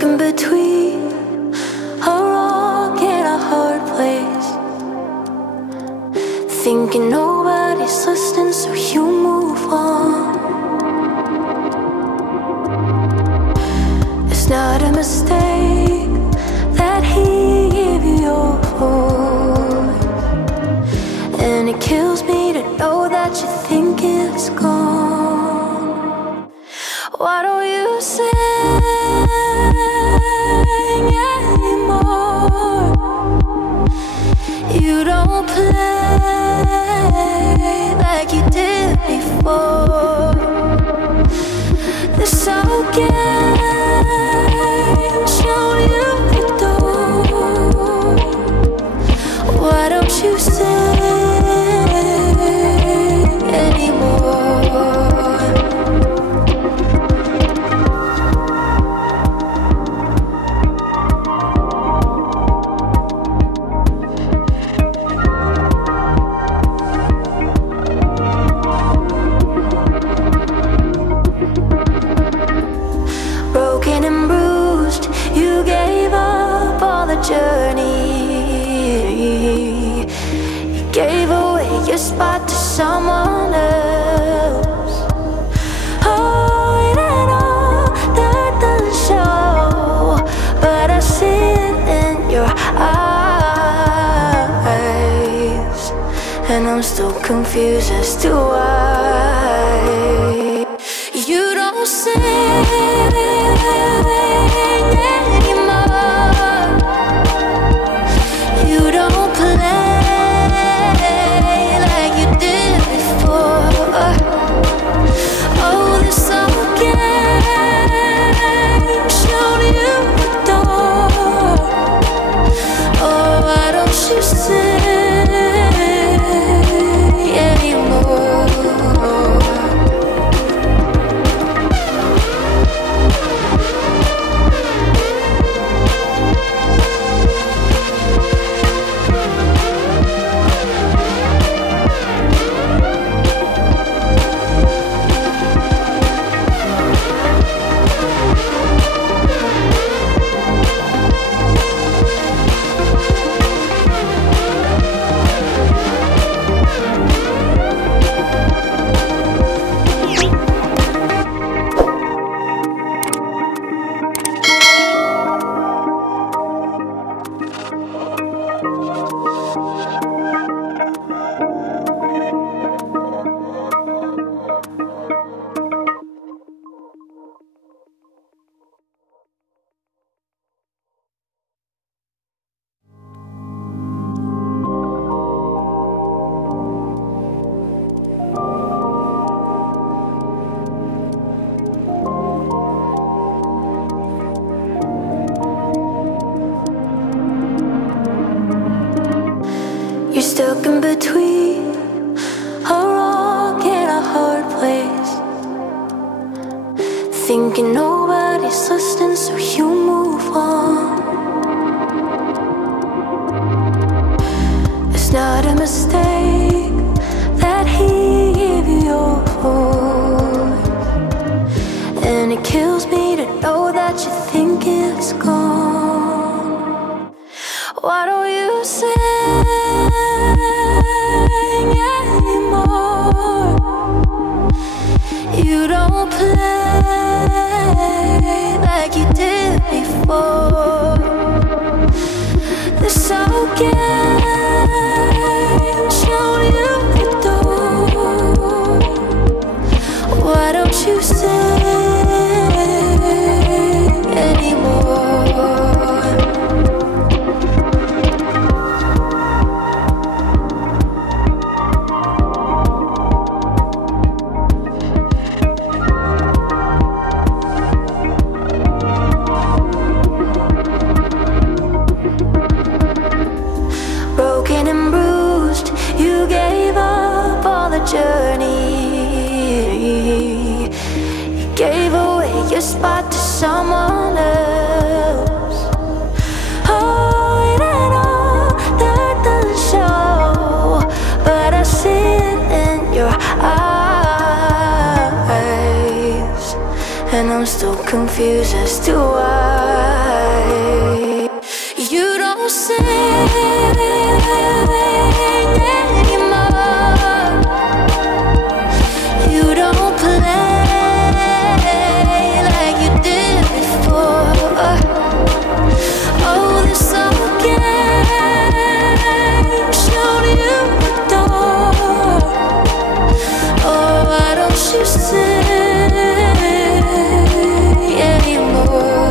stuck in between a rock and a hard place, thinking nobody's listening, so you move on. It's not a mistake that he gave you your voice, and it kills me to know that you think it's gone. Why don't you sing anymore? You don't play like you did before. This whole game show you the door. Why don't you sing anymore? Broken and bruised, you gave up on the journey. You gave away your spot to someone else. Oh, and I know that doesn't show, but I see it in your eyes, and I'm still confused as to why you don't sing anymore. You don't play like you did before. Oh, this whole game showed you the door. Oh, why don't you sing anymore? You're stuck in between a rock and a hard place, thinking nobody's listening, so you move on. It's not a mistake that he gave you your voice, and it kills me to know that you think it's gone. Why don't you sing anymore? You don't play like you did before. This whole game showed you the door. Why don't you sing anymore? Broken and bruised, you gave up on the journey. You gave away your spot to someone else. Oh, and I know that doesn't show, but I see it in your eyes, and I'm still confused as to why you don't sing anymore. You don't play like you did before. Oh, this song game showed you the door. Oh, why don't you sing anymore?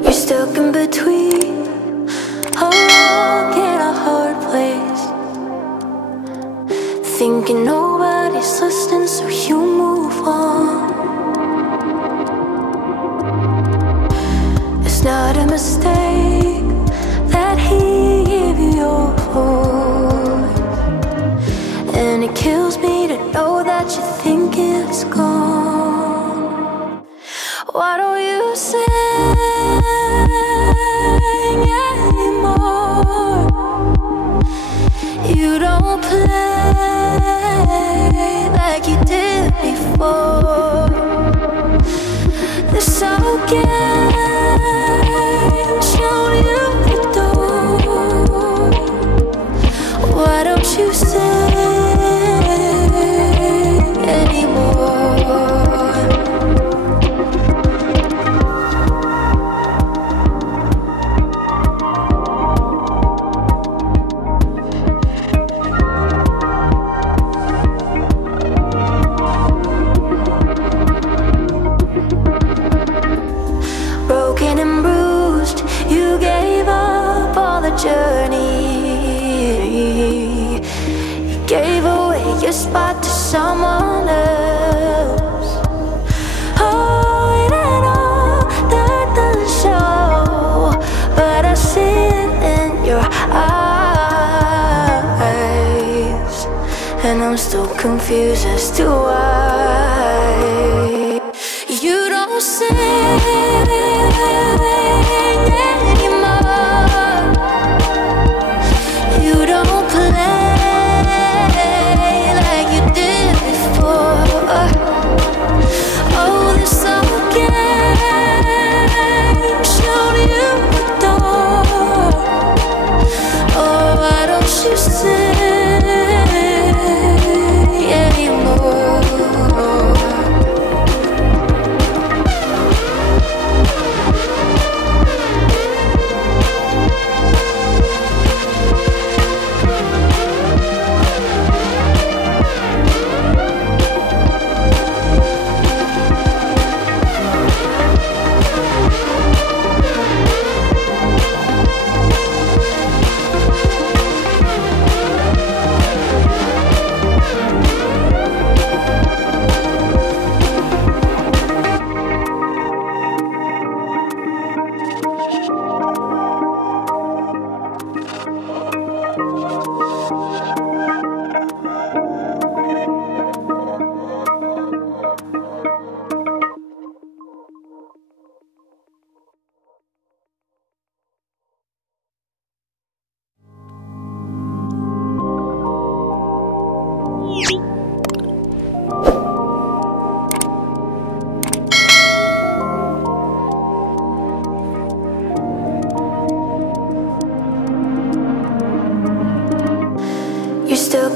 You're stuck in between a rock and a hard place, thinking nobody's listening, so you move on. It's not a mistake that he gave you your voice, and it kills me to know that you think it's gone. Why don't you sing anymore? You don't play like you did before. This old game showed you the door. Why don't you sing anymore? Broken and bruised, you gave up on the journey. You gave away your spot to someone else. Oh, it ain't all that doesn't show, but I see it in your eyes, and I'm still confused as to why you don't sing anymore. You don't play like you did before. Oh, this song game showed you the door. Oh, why don't you sing anymore?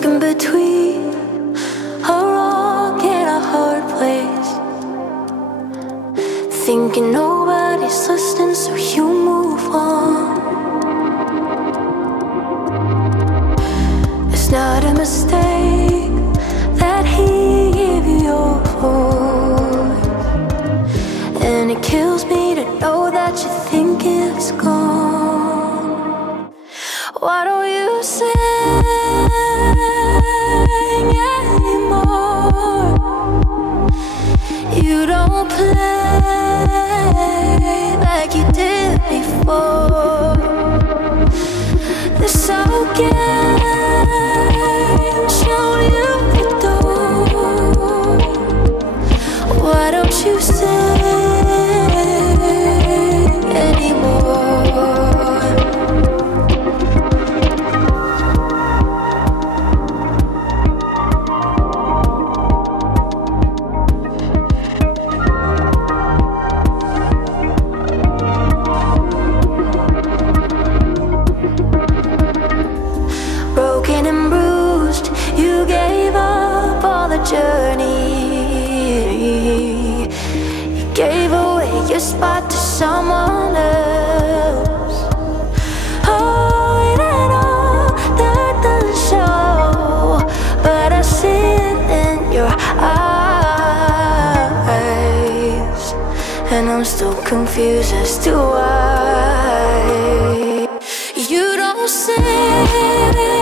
Stuck in between a rock and a hard place, thinking nobody's listening, so you move on. It's not a mistake that he gave you your voice, and it kills me to know that you think it's gone. Why don't you sing anymore? You don't play like you did before. This old game show you the door. Why don't you sing anymore? Broken and bruised, you gave up on the journey. You gave away your spot to someone else. Oh, it ain't all that doesn't show, but I see it in your eyes, and I'm still confused as to why you don't sing anymore.